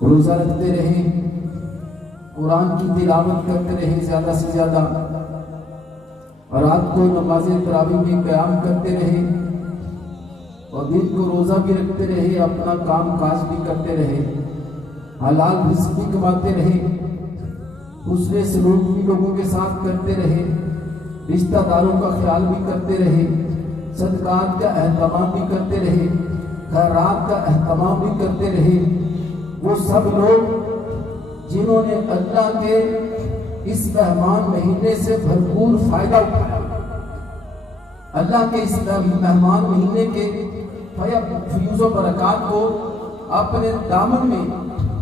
روزہ رکھتے رہیں، قرآن کی تلاوت کرتے رہیں زیادہ سے زیادہ، اور رات کو نماز تراویح میں قیام کرتے رہیں، اور دن کو روزہ بھی رکھتے رہے، اپنا کام کاج بھی کرتے رہے، حلال رزق بھی کماتے رہے، حسن سلوک بھی لوگوں کے ساتھ کرتے رہے، رشتہ داروں کا خیال بھی کرتے رہے، صدقات کا اہتمام بھی کرتے رہے، خیرات کا اہتمام بھی کرتے رہے، وہ سب لوگ جنہوں نے اللہ کے اس مہمان مہینے سے بھرپور فائدہ اٹھایا، اللہ کے اس مہمان مہینے کے فیوز و برکات کو اپنے دامن میں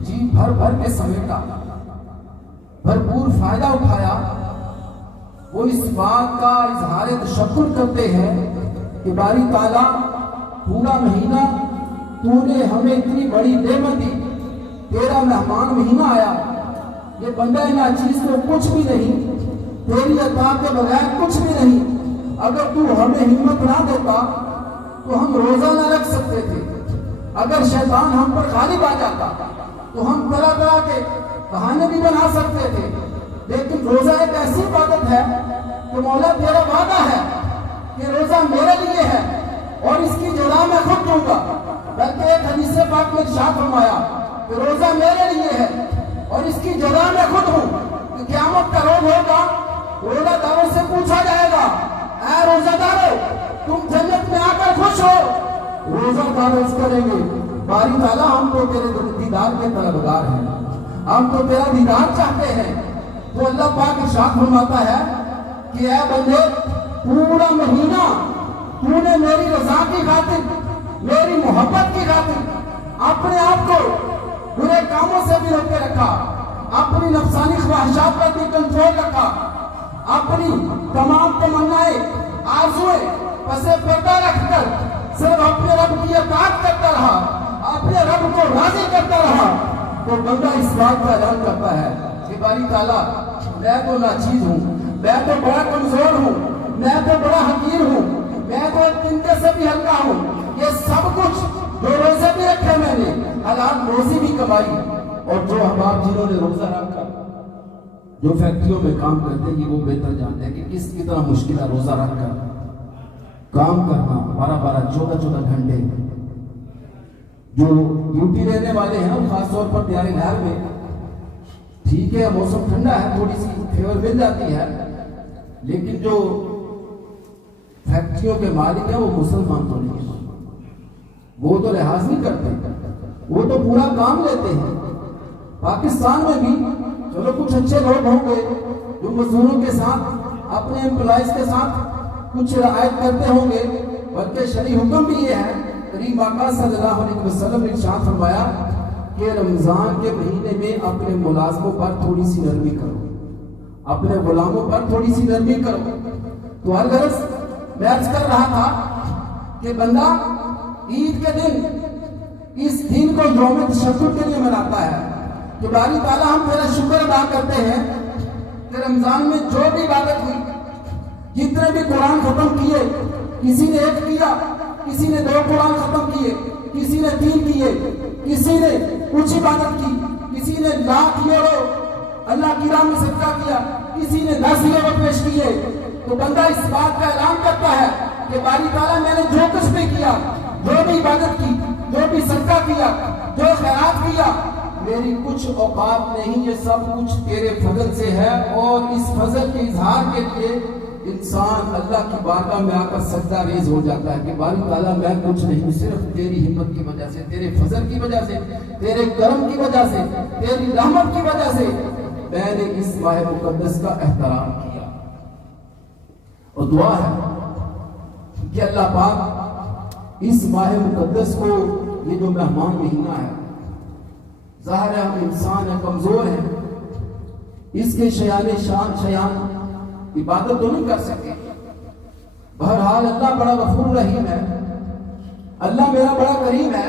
جی بھر بھر کے سمیٹا، بھرپور فائدہ اٹھایا، وہ اس بات کا اظہار تشکر کرتے ہیں کہ باری تعالیٰ پورا مہینہ تو نے ہمیں اتنی بڑی نعمت دی، تیرا مہمان مہینہ آیا، یہ بندہ ناچیز تو کچھ بھی نہیں، تیری عطا کے بغیر کچھ بھی نہیں، اگر تو ہمیں ہمت نہ دیتا تو ہم روزہ نہ رکھ سکتے تھے، اگر شیطان ہم پر غالب آ جاتا تو ہم طرح طرح کے بہانے بھی بنا سکتے تھے، لیکن روزہ ایک ایسی عبادت ہے کہ مولا تیرا وعدہ ہے کہ روزہ میرے لیے ہے اور اس کی جزا میں خود دوں گا، بلکہ ایک حدیث پاک میں ارشاد فرمایا کہ روزہ میرے لیے ہے اور اس کی جزا میں خود ہوں، کہ قیامت کا روز ہوگا، روزہ داروں سے پوچھا جائے گا، اے روزہ دارو تم جنت میں آ کر خوش ہو؟ روزہ دار عرض کریں گے باری تعالیٰ ہم تو تیرے دیدار کے طلبگار ہیں، ہم تو تیرا دیدار چاہتے ہیں، تو اللہ پاک ارشاد فرماتا ہے کہ اے بندے پورا مہینہ تو نے میری رضا کی خاطر، میری محبت کی خاطر اپنے آپ کو برے کاموں سے بھی روک کے رکھا، اپنی نفسانی خواہشات پر بھی کنٹرول رکھا، اپنی تمام تمنائیں آرزویں پسے پردہ رکھ کر صرف اپنے رب کی اطاعت کرتا رہا، اپنے رب کو راضی کرتا رہا، تو بندہ اس بات کا اعلان کرتا ہے کہ باری تعالیٰ میں تو ناچیز ہوں، میں تو بڑا کمزور ہوں، میں تو بڑا حقیر ہوں، میں تو ایک تنکے سے بھی ہلکا ہوں، یہ سب کچھ جو روزے بھی رکھے میں نے، حلال روزی بھی کمائی، اور جو احباب جنہوں نے روزہ رکھا جو فیکٹریوں میں کام کرتے ہیں وہ بہتر جانتے ہیں کہ کس طرح مشکل ہے روزہ رکھ کر کام کرنا، 12 14 گھنٹے، جو ڈیوٹی رہنے والے ہیں خاص طور پر دیار نہر میں، ٹھیک ہے موسم ٹھنڈا ہے، تھوڑی سی فیور مل جاتی ہے، لیکن جو فیکٹریوں کے مالک ہیں وہ مسلمان تو نہیں ہیں، وہ تو لحاظ نہیں کرتے، وہ تو پورا کام لیتے ہیں۔ پاکستان میں بھی چلو کچھ اچھے لوگ ہوں گے جو مزدوروں کے ساتھ اپنے امپلائیز کے ساتھ کچھ رعایت کرتے ہوں گے، بلکہ شرعی حکم بھی یہ ہے، کریم آقا صلی اللہ علیہ وسلم نے ارشاد فرمایا کہ رمضان کے مہینے میں اپنے ملازموں پر تھوڑی سی نرمی کرو، اپنے غلاموں پر تھوڑی سی نرمی کرو۔ تو ہر غرض میں عرض کر رہا تھا کہ بندہ عید کے دن اس دن کو یوم تشکر کے لیے مناتا ہے کہ باری تعالیٰ ہم تیرا شکر ادا کرتے ہیں کہ رمضان میں جو بھی عبادت ہوئی، جتنے بھی قرآن ختم کیے، کسی نے 1 کیا، کسی نے 2 قرآن ختم کیے، کسی نے 3 کیے، کسی نے کچھ عبادت کی، کسی نے لاکھ یورو اللہ کی راہ میں صدقہ کیا، کسی نے 10 یورو پیش کیے، تو بندہ اس بات کا اعلان کرتا ہے کہ باری تعالیٰ میں نے جو کچھ بھی کیا، جو بھی عبادت کی، جو بھی صدقہ کیا، جو خیرات کیا، میری کچھ اوقات نہیں، یہ سب کچھ تیرے فضل سے ہے، اور اس فضل کے اظہار کے لیے انسان اللہ کی بارگاہ میں آ کر سجدہ ریز ہو جاتا ہے کہ باری تعالیٰ میں کچھ نہیں، صرف تیری ہمت کی وجہ سے، تیرے فضل کی وجہ سے، تیرے کرم کی وجہ سے، تیری رحمت کی وجہ سے میں نے اس ماہ مقدس کا احترام کیا۔ اور دعا ہے کہ اللہ پاک اس ماہ مقدس کو، یہ جو مہمان مہینہ ہے، ظاہر ہے ہم انسان ہیں، کمزور ہیں، اس کے شیان عبادت تو نہیں کر سکے، بہرحال اللہ بڑا غفور رحیم ہے، اللہ میرا بڑا کریم ہے،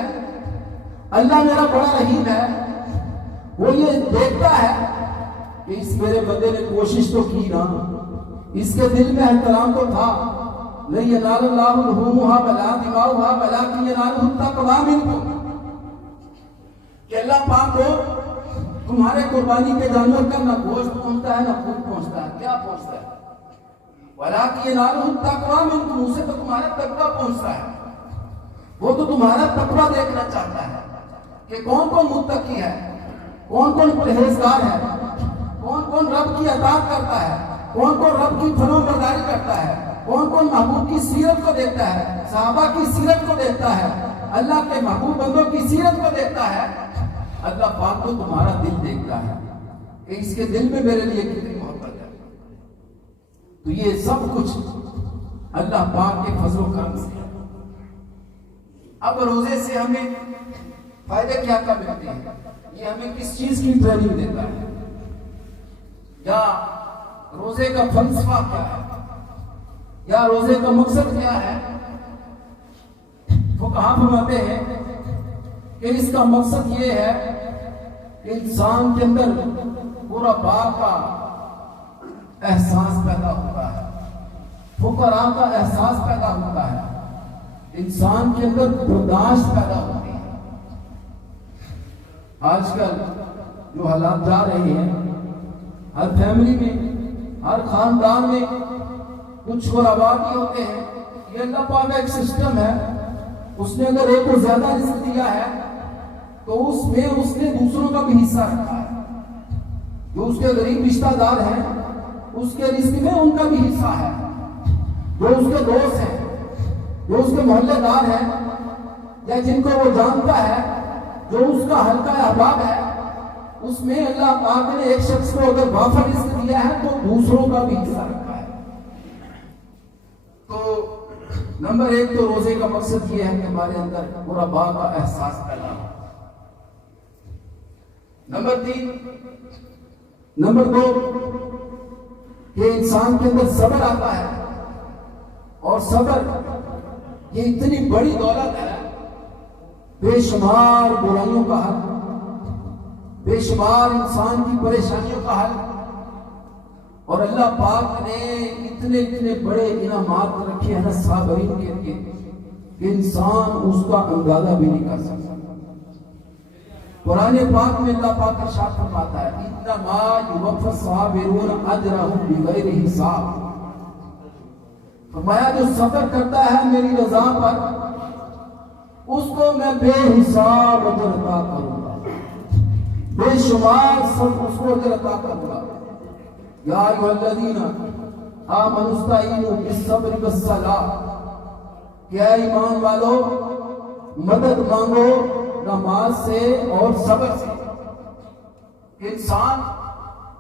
اللہ میرا بڑا رحیم ہے، وہ یہ دیکھتا ہے کہ اس میرے بندے نے کوشش تو کی نا، اس کے دل میں احترام تو تھا، لَن يَنَالَ اللَّهُ لُحُومُهَا وَلَا دِمَاؤُهَا وَلَٰكِن يَنَالُهُ التَّقْوَىٰ مِنكُمْ، کہ اللہ پاک کو تمہارے قربانی کے جانور کا نہ گوشت پہنچتا ہے نہ خون پہنچتا ہے. کیا پہنچتا ہے؟ وَلَٰكِنْ يَنَالُهُ التَّقْوَىٰ مِنْكُمْ. اسے تو تمہارا تقویٰ پہنچتا ہے. وہ تو تمہارا تقویٰ دیکھنا چاہتا ہے کہ کون کون متقی ہے, کون کون پرہیزگار ہے, کون کون رب کی اطاعت کرتا ہے, کون کون رب کی فرمانبرداری کرتا ہے, کون کون محبوب کی سیرت کو دیکھتا ہے, صحابہ کی سیرت کو دیکھتا ہے, اللہ کے محبوب بندوں کی سیرت کو دیکھتا ہے. اللہ پاک کو تمہارا دل دیکھتا ہے کہ اس کے دل میں میرے لیے کتنی محبت ہے. تو یہ سب کچھ اللہ پاک کے فضل و کرم سے. اب روزے سے ہمیں فائدے کیا کیا ملتے ہیں؟ یہ ہمیں کس چیز کی ٹریننگ دیتا ہے, یا روزے کا فلسفہ کیا ہے, یا روزے کا مقصد کیا ہے؟ وہ کہاں فرماتے ہیں کہ اس کا مقصد یہ ہے کہ انسان کے اندر پورا باغ کا احساس پیدا ہوتا ہے, فقراء کا احساس پیدا ہوتا ہے, انسان کے اندر برداشت پیدا ہوتی ہے. آج کل جو حالات جا رہے ہیں, ہر فیملی میں, ہر خاندان میں کچھ غرباء بھی ہوتے ہیں. یہ اللہ پاک کا ایک سسٹم ہے. اس نے اگر ایک کو زیادہ رزق دیا ہے تو اس میں اس نے دوسروں کا بھی حصہ رکھا ہے. جو اس کے غریب رشتہ دار ہیں اس کے رزق میں ان کا بھی حصہ ہے. جو اس کے دوست ہیں, جو اس کے محلے دار ہیں, یا جن کو وہ جانتا ہے, جو اس کا حلقہ احباب ہے, اس میں اللہ پاک نے ایک شخص کو اگر وافر رزق دیا ہے تو دوسروں کا بھی حصہ رکھا ہے. تو نمبر ایک تو روزے کا مقصد یہ ہے کہ ہمارے اندر پورا باغ کا احساس پیدا ہو. نمبر دو کہ انسان کے اندر صبر آتا ہے, اور صبر یہ اتنی بڑی دولت ہے, بے شمار برائیوں کا حل, بے شمار انسان کی پریشانیوں کا حل. اور اللہ پاک نے اتنے اتنے بڑے انعامات رکھے ہیں صابرین کے لیے کہ انسان اس کا اندازہ بھی نہیں کر سکتا. قرآن پاک میں اللہ پاک ارشاد فرماتا ہے انما یوفی الصابرون اجرهم بغیر حساب. فرمایا جو صبر کرتا ہے میری رضا پر اس کو میں بے حساب اجر عطا کروں گا, بے شمار سب اس کو اجر عطا کروں گا. یا ایھا الذین آمنوا استعینوا بالصبر والصلاۃ. کیا ایمان والو مدد مانگو نماز سے اور صبر سے. انسان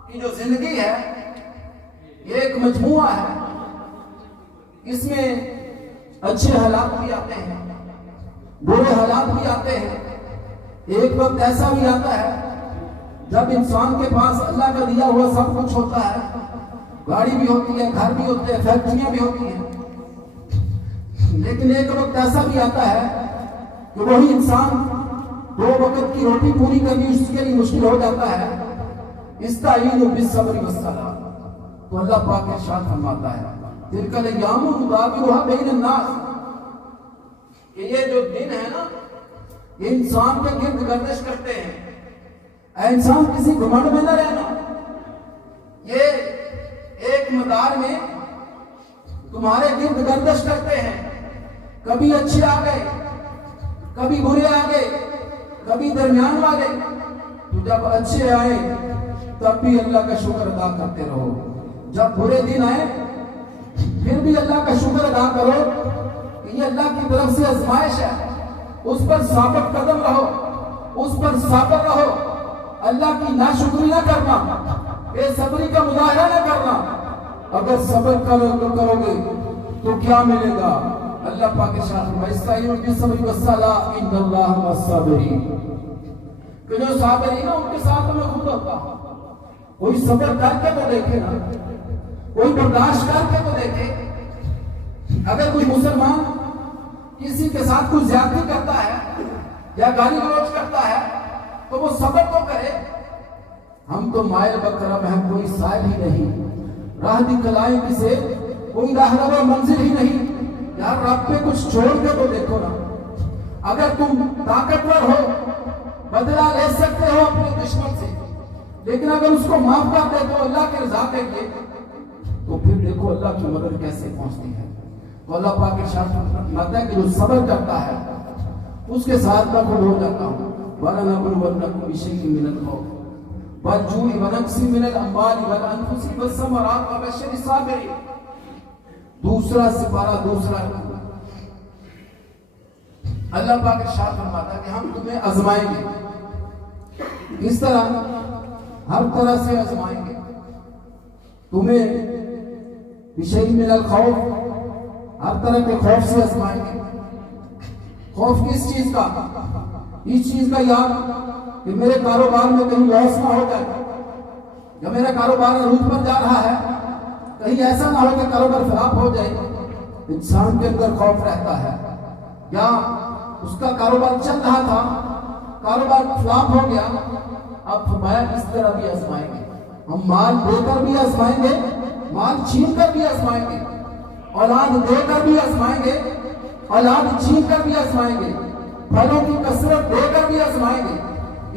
کی جو زندگی ہے یہ ایک مجموعہ ہے. اس میں اچھے حالات بھی آتے ہیں, برے حالات بھی آتے ہیں. ایک وقت ایسا بھی آتا ہے جب انسان کے پاس اللہ کا دیا ہوا سب کچھ ہوتا ہے, گاڑی بھی ہوتی ہے, گھر بھی ہوتے ہیں, فیکٹریاں بھی ہوتی ہیں. لیکن ایک وقت ایسا بھی آتا ہے کہ وہی انسان دو وقت کی روٹی پوری کرنی اس کے لیے مشکل ہو جاتا ہے. استعینوا بالصبر والصلاۃ. تو اللہ پاک ارشاد فرماتا ہے تلک الایام نداولها بین الناس, کہ یہ جو دن ہے نا یہ انسان کے گرد گردش کرتے ہیں. اے انسان کسی گھمنڈ میں نہ رہنا. یہ ایک مدار میں تمہارے گرد گردش کرتے ہیں. کبھی اچھے آ گئے, کبھی برے آ گئے, کبھی درمیان والے. تو جب اچھے آئے تب بھی اللہ کا شکر ادا کرتے رہو, جب برے دن آئے پھر بھی اللہ کا شکر ادا کرو کہ یہ اللہ کی طرف سے آزمائش ہے. اس پر ثابت قدم رہو, اس پر صابر رہو. اللہ کی ناشکری نہ کرنا, بے صبری کا مظاہرہ نہ کرنا. اگر صبر کرو گے تو کیا ملے گا؟ اللہ پاک ارشاد فرماتا ہے استعینوا بالصبر والصلاۃ ان اللہ مع الصابرین. کہ جو صابرین ہیں ان کے ساتھ میں خود ہوتا. کوئی صبر کر کے تو دیکھے نا, کوئی برداشت کر کے تو دیکھے. اگر کوئی مسلمان کسی کے ساتھ کوئی زیادتی کرتا ہے یا گالی گلوچ کرتا ہے تو وہ صبر تو کرے. ہم تو مائل بکرم ہیں, کوئی سائل ہی نہیں, راہ دکھلائیں کسے کوئی راہ روا منزل ہی نہیں. یار رب پہ کچھ چھوڑ کے تو دیکھو نا. اگر تم طاقتور ہو, بدلہ لے سکتے ہو اپنے دشمن سے، لیکن اگر اس کو معاف کر دے تو اللہ کی رضا کے لیے، تو پھر دیکھو اللہ کی مدد کیسے پہنچتی ہے۔ تو اللہ پاک ارشاد فرماتا ہے کہ جو صبر کرتا ہے اس کے ساتھ میں خود ہو جاتا ہوں۔ وَلَنَبْلُوَنَّكُمْ بِشَيْءٍ مِّنَ الْخَوْفِ وَالْجُوعِ وَنَقْصٍ مِّنَ الْأَمْوَالِ وَالْأَنفُسِ وَالثَّمَرَاتِ وَبَشِّرِ الصَّابِرِينَ۔ دوسرا سپارہ، دوسرا اللہ پاک ارشاد فرماتا ہے کہ ہم تمہیں آزمائیں گے۔ کس طرح؟ ہر طرح سے آزمائیں گے تمہیں، بِشَيْءٍ مِّنَ الْخَوْفِ، ہر طرح کے خوف سے آزمائیں گے۔ خوف کس چیز کا؟ اس چیز کا یاد کہ میرے کاروبار میں کہیں لاس نہ ہو جائے، یا میرا کاروبار عروج پر جا رہا ہے، کہیں ایسا نہ ہو کہ کاروبار فلاپ ہو جائے۔ انسان کے اندر خوف رہتا ہے، یا اس کا کاروبار چل رہا تھا، کاروبار فلاپ ہو گیا، اب فرمایا اس طرح بھی آزمائیں گے، ہم مال دے کر بھی آزمائیں گے، مال چھین کر بھی آزمائیں گے، اولاد دے کر بھی آزمائیں گے، اولاد چھین کر بھی آزمائیں گے، پھلوں کی کثرت دے کر بھی آزمائیں گے،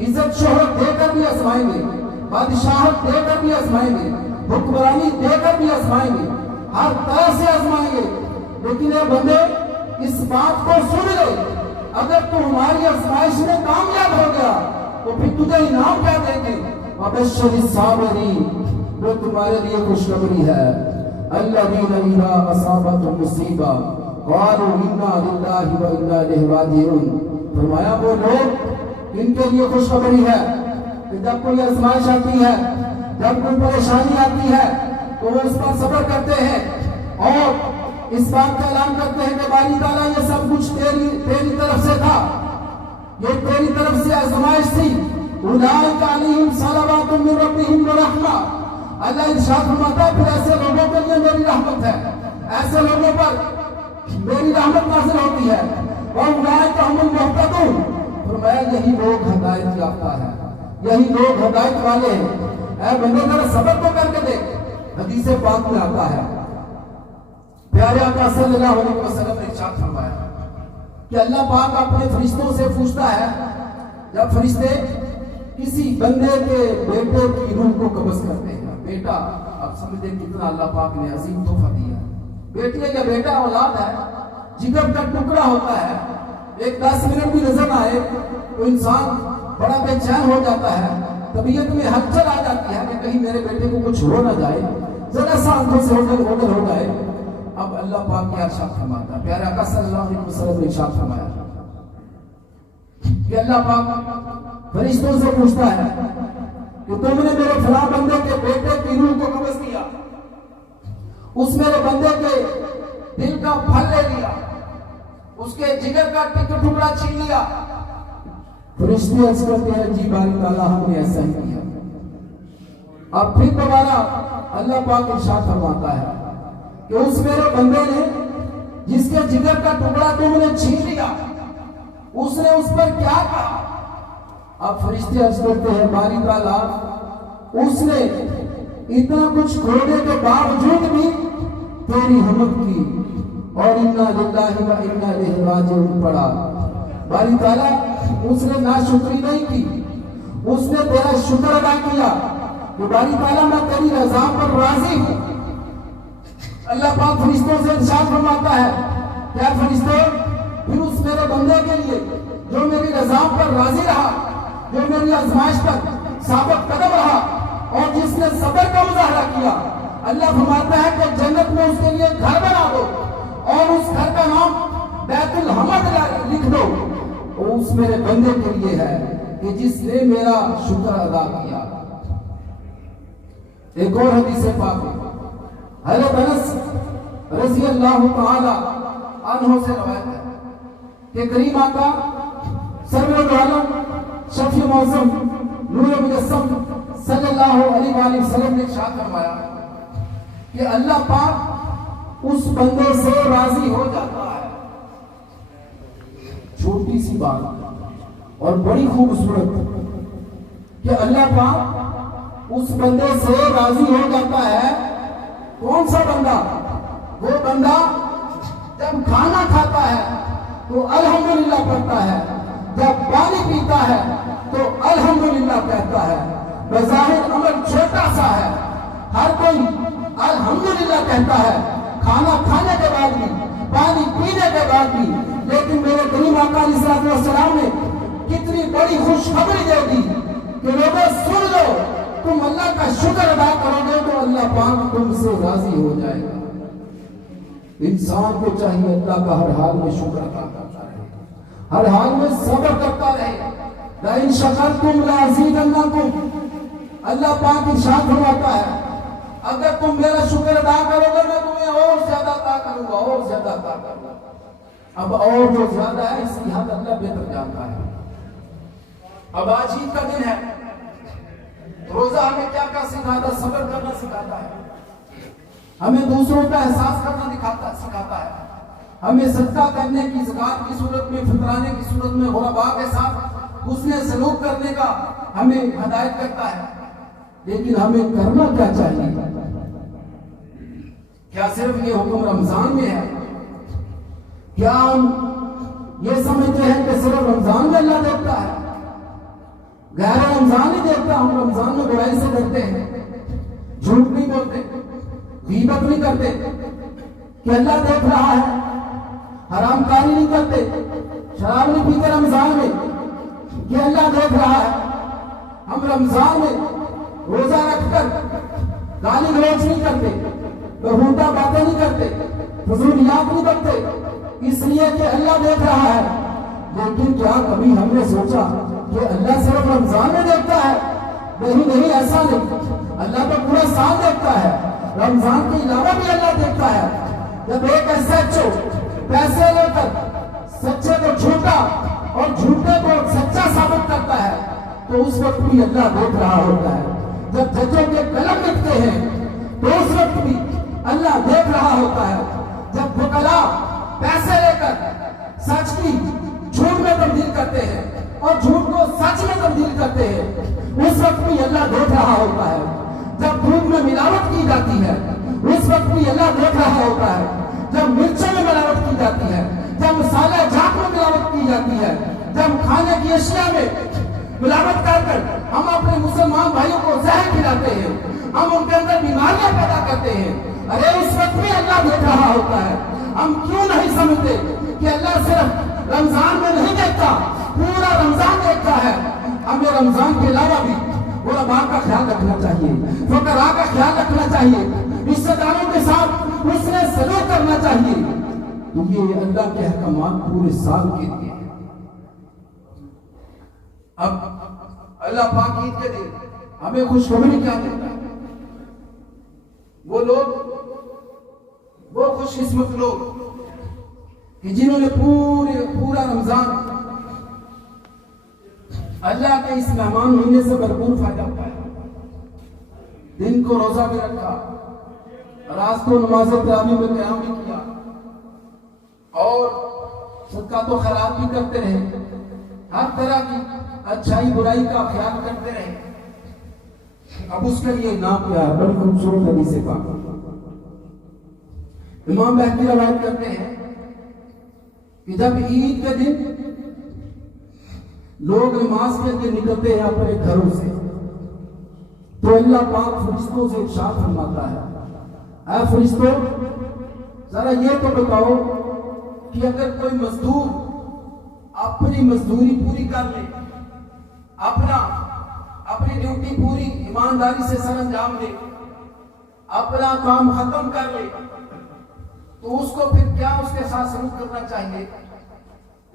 عزت شہرت دے کر بھی آزمائیں گے، بادشاہت دے کر بھی آزمائیں گے، حکمرانی دے کر بھی آزمائیں گے، ہر طرح سے آزمائیں گے۔ لیکن اے بندے، اس بات کو سن لے، اگر تو ہماری آزمائش میں کامیاب ہو گیا تو پھر تجھے انعام کیا دیں گے؟ وَبَشِّرِ الصَّابِرِينَ، وہ تمہارے لیے خوشخبری ہے۔ الَّذِينَ إِذَا أَصَابَتْهُم مُّصِیبَةٌ قَالُوا إِنَّا لِلَّهِ وَإِنَّا إِلَیْهِ رَاجِعُونَ۔ فرمایا وہ لوگ، ان کے لیے خوشخبری ہے کہ جب کوئی آزمائش آتی ہے، جب کوئی پریشانی آتی ہے تو وہ اس پر صبر کرتے ہیں اور اس بات کا اعلان کرتے ہیں کہ باری تعالیٰ یہ سب کچھ تیری طرف سے تھا، یہ تیری طرف سے آزمائش تھی۔ اولئک علیہم صلوات من ربہم ورحمہ، اللہ ارشاد فرماتا ہے پھر ایسے لوگوں کے لیے میری رحمت ہے، ایسے لوگوں پر میری رحمت نازل ہوتی ہے۔ وَأُولَٰئِکَ هُمُ الْمُهْتَدُونَ، فرمایا یہی لوگ ہدایت یافتہ ہیں، یہی لوگ ہدایت والے ہیں۔ اے بندے ذرا صبر تو کر کے دیکھ، حدیث پاک میں آتا ہے، پیارے آقا صلی اللہ علیہ وسلم نے ارشاد فرمایا کہ اللہ پاک اپنے فرشتوں سے پوچھتا ہے، جب فرشتے کسی بندے کے بیٹے کی روح کو قبض کرتے ہیں، بیٹا، اب سمجھتے کتنا اللہ پاک نے عظیم تحفہ دیا ہے، بیٹی ہے یا بیٹا اولاد ہے، جگر کا ٹکڑا ہوتا ہے، ایک 10 منٹ بھی نظر آئے تو انسان بڑا بے چین ہو جاتا ہے، طبیعت میں ہلچل آ جاتی ہے کہ کہیں میرے بیٹے کو کچھ ہو نہ جائے، ذرا سا آنکھوں سے اوجھل ہو جائے۔ اب اللہ پاک کیا ارشاد فرماتا ہے، پیارے آقا صلی اللہ علیہ وسلم نے ارشاد فرمایا کہ اللہ پاک فرشتوں سے پوچھتا ہے کہ تم نے میرے فلاں بندے کے بیٹے کی روح کو قبض کیا، اس میرے بندے کے دل کا پھل لے لیا، اس کے جگر کا ٹکڑا چھین لیا۔ فرشتے عرض کرتے ہیں جی باری تعالیٰ ہم نے ایسا ہی کیا۔ اب پھر دوبارہ اللہ پاک ارشاد فرماتا ہے کہ اس میرے بندے نے جس کے جگر کا ٹکڑا تم نے چھین لیا، اس نے اس پر کیا کہا؟ اب فرشتے عرض کرتے ہیں باری تعالیٰ اس نے اتنا کچھ کھونے کے باوجود بھی تیری حمد کی اور انا للہ و انا الیہ راجعون پڑھا۔ باری تعالیٰ اس نے ناشکری نہیں کی، اس نے تیرا شکر ادا کیا کہ باری تعالیٰ میں تیری رضا پر راضی ہوں۔ اللہ پاک فرشتوں سے ارشاد فرماتا ہے کیا فرشتوں، پھر اس میرے بندے کے لیے جو میری رضا پر راضی رہا، جو میری آزمائش پر ثابت قدم رہا اور جس نے صبر کا مظاہرہ کیا، اللہ فرماتا ہے کہ جنت میں اس کے لیے گھر بنا دو اور اس گھر کا نام بیت الحمد لکھ دو، اور اس میرے بندے کے لیے ہے کہ جس نے میرا شکر ادا کیا۔ ایک اور حدیث پاک حضرت انس رضی اللہ تعالی عنہ سے روایت ہے کہ کریم آقا سرور عالم شفیع معظم نور مجسم صلی اللہ علیہ وآلہ وسلم نے ارشاد فرمایا کہ اللہ پاک اس بندے سے راضی ہو جاتا ہے۔ چھوٹی سی بات اور بڑی خوبصورت کہ اللہ پاک اس بندے سے راضی ہو جاتا ہے۔ کون سا بندہ؟ وہ بندہ جب کھانا کھاتا ہے تو الحمدللہ پڑھتا ہے، جب پانی پیتا ہے تو الحمدللہ کہتا ہے. بظاہر عمل چھوٹا سا ہے, ہر کوئی الحمدللہ کہتا ہے کھانا کھانے کے بعد بھی, پانی پینے کے بعد بھی, لیکن میرے کریم آقا علیہ السلام نے کتنی بڑی خوشخبری دے دی کہ لوگوں سن لو, تم اللہ کا شکر ادا کرو گے تو اللہ پاک تم سے راضی ہو جائے گا. انسان کو چاہیے اللہ کا ہر حال میں شکر ادا کرتا رہے, ہر حال میں صبر کرتا رہے. لئن شکرتم لازیدنکم, اللہ پاک ارشاد فرماتا ہے اگر تم میرا شکر ادا کرو گے میں تمہیں اور زیادہ عطا کروں گا, اور زیادہ عطا کروں گا. اب اور جو زیادہ ہے اس کی حد اللہ بہتر جانتا ہے. اب آج عید کا دن ہے, روزہ ہمیں کیا کیا سکھاتا, صبر کرنا سکھاتا ہے, ہمیں دوسروں کا احساس کرنا سکھاتا ہے, ہمیں صدقہ کرنے کی, زکات کی صورت میں, فطرانے کی صورت میں غرباء کے ساتھ حسن سلوک کرنے کا ہمیں ہدایت کرتا ہے. لیکن ہمیں کرنا کیا چاہیے؟ کیا صرف یہ حکم رمضان میں ہے؟ کیا ہم یہ سمجھتے ہیں کہ صرف رمضان میں اللہ دیکھتا ہے, غیر رمضان نہیں دیکھتا؟ ہم رمضان میں برائی سے ڈرتے ہیں, جھوٹ نہیں بولتے, غیبت نہیں کرتے کہ اللہ دیکھ رہا ہے, حرام کاری نہیں کرتے, شراب نہیں پیتے رمضان میں کہ اللہ دیکھ رہا ہے. ہم رمضان میں روزہ رکھ کر گالی گلوچ نہیں کرتے, بہوٹا باتیں نہیں کرتے, فضولیات نہیں کرتے, اس لیے کہ اللہ دیکھ رہا ہے. لیکن کیا کبھی ہم نے سوچا کہ اللہ صرف رمضان میں دیکھتا ہے؟ نہیں, ایسا نہیں. اللہ تو پورا سال دیکھتا ہے, رمضان کے علاوہ بھی اللہ دیکھتا ہے. جب ایک SHO پیسے لے کر سچے کو جھوٹا اور جھوٹے کو سچا ثابت کرتا ہے تو اس وقت بھی اللہ دیکھ رہا ہوتا ہے. جب ججوں کے قلم لکھتے ہیں تو اس وقت بھی اللہ دیکھ رہا ہوتا ہے. جب وکلا پیسے لے کر سچ کی جھوٹ میں تبدیل کرتے ہیں اور جھوٹ کو سچ میں تبدیل کرتے ہیں اس وقت بھی اللہ دیکھ رہا ہوتا ہے. جب دودھ میں ملاوٹ کی جاتی ہے اس وقت بھی اللہ دیکھ رہا ہوتا ہے. جب مرچوں میں ملاوٹ کی جاتی ہے, جب مسالہ جات میں ملاوٹ کی جاتی ہے, جب کھانے کی اشیاء میں ملاوٹ کر کر ہم اپنے مسلمان بھائیوں کو زہر کھلاتے ہیں, ہم ان کے اندر بیماریاں پیدا کرتے ہیں, ارے اس وقت بھی اللہ دیکھ رہا ہوتا ہے. ہم کیوں نہیں سمجھتے کہ اللہ صرف رمضان میں نہیں دیکھتا, پورا رمضان دیکھتا ہے. ہمیں رمضان کے علاوہ بھی غرباء کا خیال رکھنا چاہیے, فقراء کا خیال رکھنا چاہیے, رشتہ داروں کے ساتھ حسن سلوک کرنا چاہیے. تو یہ اللہ کے احکامات پورے سال کے لیے. اب اللہ پاک عید کے دن ہمیں خوشخبری کیا دیتا ہے؟ وہ لوگ, وہ خوش قسمت لوگ کہ جنہوں نے پورا رمضان اللہ کے اس مہمان مہینے سے بھرپور فائدہ اٹھایا, دن کو روزہ بھی رکھا, رات کو نماز تراویح میں قیام بھی کیا اور صدقات و خیرات بھی کرتے رہے, ہر طرح کی اچھائی برائی کا خیال کرتے رہے. اب اس کے لیے نام کیا ہے؟ بڑی خوبصورت حدیث پاک امام بہقی روایت کرتے ہیں کہ جب عید کے دن لوگ نماز کے لیے نکلتے ہیں اپنے گھروں سے تو اللہ پاک فرشتوں سے ارشاد فرماتا ہے, اے فرشتوں ذرا یہ تو بتاؤ کہ اگر کوئی مزدور اپنی مزدوری پوری کر لے, اپنی ڈیوٹی پوری ایمانداری سے سر انجام دے, اپنا کام ختم کر لے, تو اس کو پھر کیا اس کے ساتھ سلوک کرنا چاہیے؟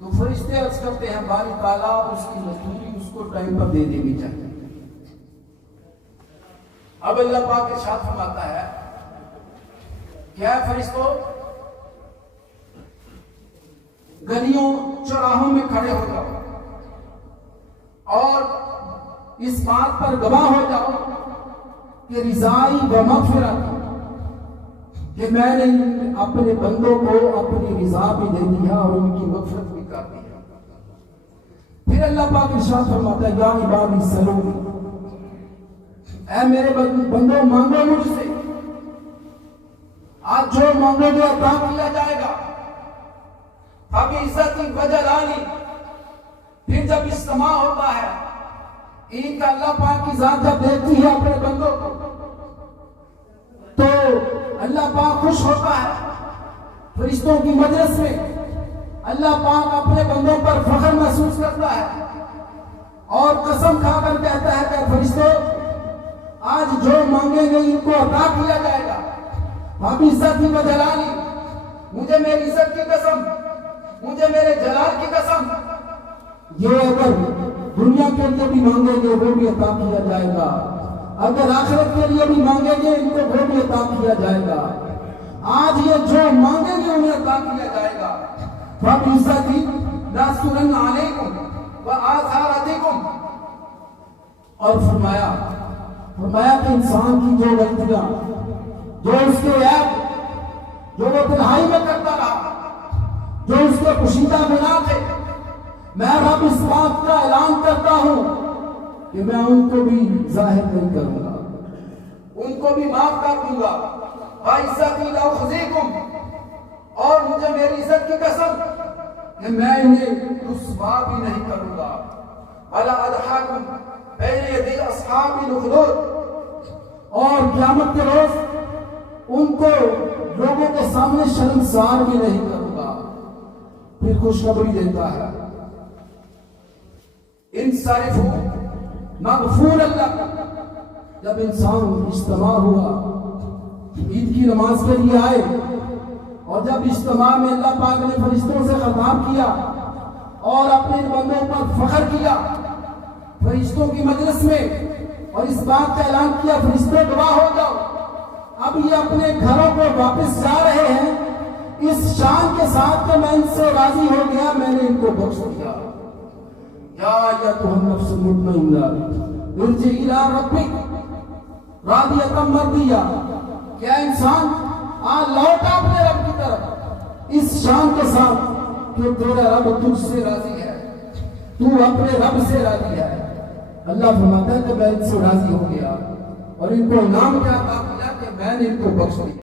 تو فرشتے عرض کرتے ہیں باری تعالیٰ اس کی مزدوری اس کو ٹائم پر دے دینی چاہیے. اب اللہ پاک ارشاد فرماتا ہے کیا فرشتوں گلیوں چوراہوں میں کھڑے ہو جاؤ اور اس بات پر گواہ ہو جاؤ کہ رضائی و مغفرت, کہ میں نے اپنے بندوں کو اپنی رضا بھی دے دیا اور ان کی مغفرت بھی کر دی. پھر اللہ پاک ارشاد فرماتا ہے یا عبادی سلونی, اے میرے بندوں مانگو مجھ سے, آج جو مانگو گے عطا کیا جائے گا. اب عزت وجلانی, پھر جب اجتماع ہوتا ہے عید کا اللہ پاک کی ذات جب دیکھتی ہے اپنے بندوں کو تو اللہ پاک خوش ہوتا ہے. فرشتوں کی مجلس میں اللہ پاک اپنے بندوں پر فخر محسوس کرتا ہے اور قسم کھا کر کہتا ہے کہ فرشتوں آج جو مانگیں گے ان کو عطا کیا جائے گا. اب عزت و جلالی، مجھے میری عزت کی قسم، مجھے میرے جلال کی قسم، یہ اگر دنیا کے لیے بھی مانگیں گے وہ بھی عطا کیا جائے گا، اگر آخرت کے لیے بھی مانگیں گے ان کو وہ بھی عطا کیا جائے گا. آج یہ جو مانگیں گے انہیں عطا کیا جائے گا. فَبِعِزَّتِي لَأَسْتُرَنَّ عَلَيْكُمْ وَآثَارَتِكُمْ. اور فرمایا کہ انسان کی جو غلطیاں، جو اس کے عیب، جو وہ تنہائی میں کرتا رہا، جو اس کے پوشیدہ گناہ تھے، میں رب اس بات کا اعلان کرتا ہوں کہ میں ان کو بھی ظاہر نہیں کروں گا، ان کو بھی معاف کر دوں گا. وَعِزَّتِي لَأُخْزِيكُمْ. اور مجھے میری عزت کی قسم کہ میں انہیں رسوا بھی نہیں کروں گا. وَلَا أَضْحَاكُمْ بَيْنَ يَدَيْ أَصْحَابِ الْأُخْدُودِ. اور قیامت کے روز ان کو لوگوں کے سامنے شرمسار بھی نہیں کروں گا. پھر خوشخبری دیتا ہے انصرفوا مغفور اللہ. جب انسان اجتماع ہوا، عید کی نماز کے لیے آئے، اور جب اجتماع میں اللہ پاک نے فرشتوں سے خطاب کیا اور اپنے بندوں پر فخر کیا فرشتوں کی مجلس میں، اور اس بات کا اعلان کیا فرشتوں گواہ ہو جاؤ، اب یہ اپنے گھروں کو واپس جا رہے ہیں اس شان کے ساتھ کہ میں ان سے راضی ہو گیا، میں نے ان کو بخش دیا. یا ایتھا النفس المطمئنہ ارجعی الی ربک راضیۃ مرضیہ. کیا انسان لوٹا اپنے رب کی طرف اس شان کے ساتھ کہ تیرا رب تجھ سے راضی ہے، تو اپنے رب سے راضی ہے. اللہ فرماتا ہے کہ میں ان سے راضی ہو گیا اور ان کو انعام کیا عطا کیا کہ میں نے ان کو بخش دیا.